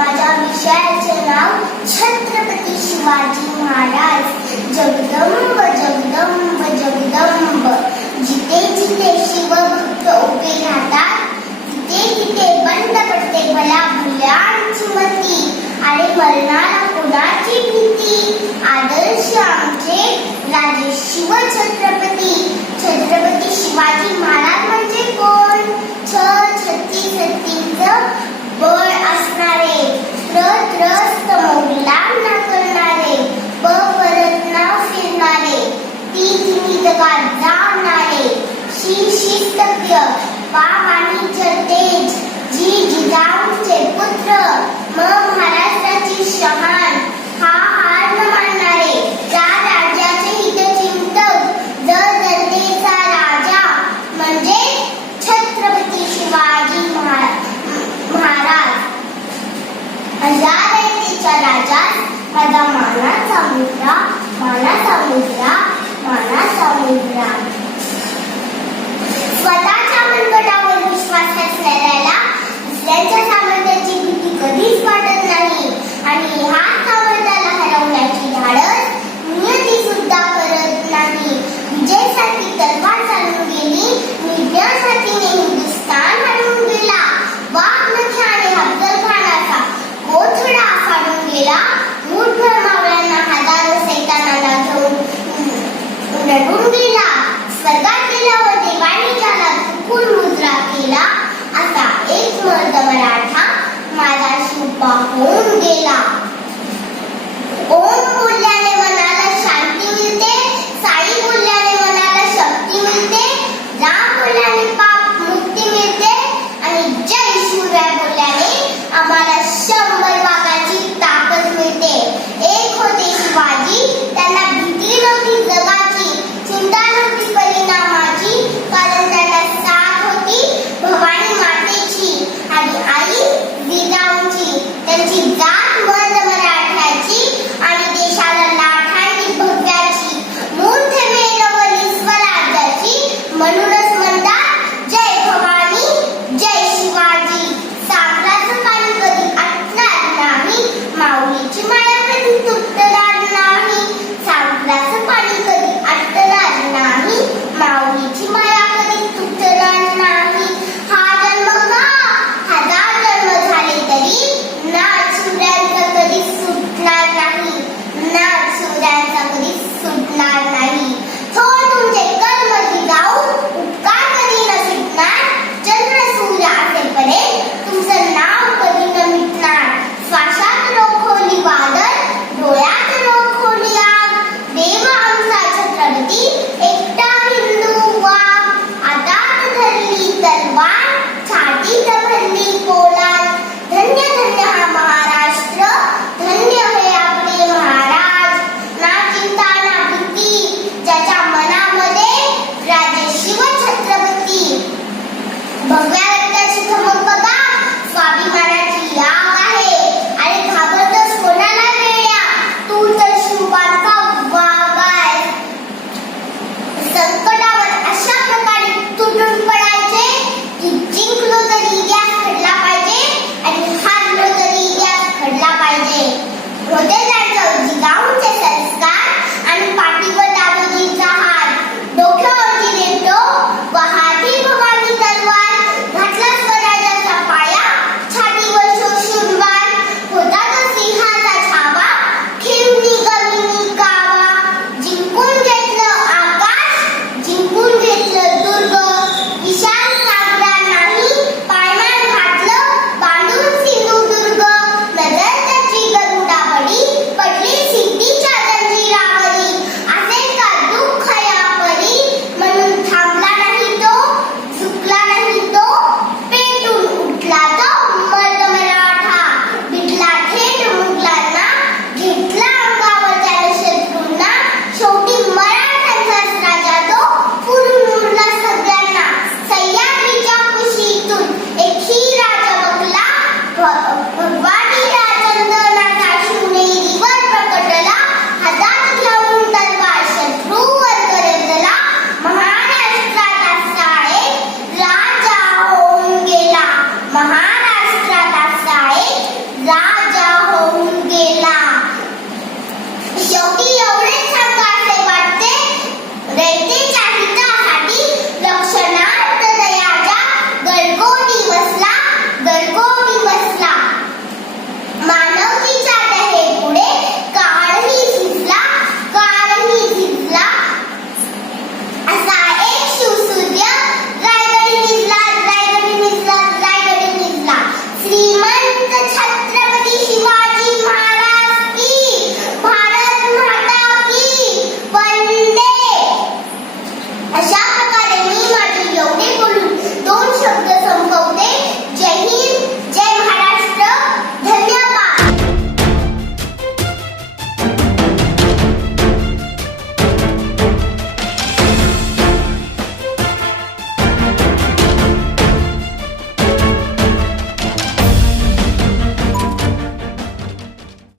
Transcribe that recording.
माझ्या विषयाचे नाव छत्रपती शिवाजी महाराज. जगदंब जगदंब जगदंब, जिथे जिथे शिवभक्त उभे राहतात तिथे तिथे बंद पडते भल्या भुल्यांची मती. आणि मरणाला कोणाची भीती. आदर्श आमचे राजे शिव छत्रपती. छत्रपती शिवाजी महाराज म्हणजे कोण? छत्ती सत्तीचं बळ असणारे, त्रस्त मोगलाम न करणारे, परत न फिरणारे, तीर्थगात जाणारे, शिस्तप्रिय, वाणीचे तेज, जिजाऊचे पुत्र, महाराष्ट्राची शहाण, हा हार न मानणारे, त्या राज्याचे हितचिंतक, जनतेचा राजा म्हणजे छत्रपती शिवाजी महाराज. या रयतेच्या राजा माझा मानाचा मुद्रा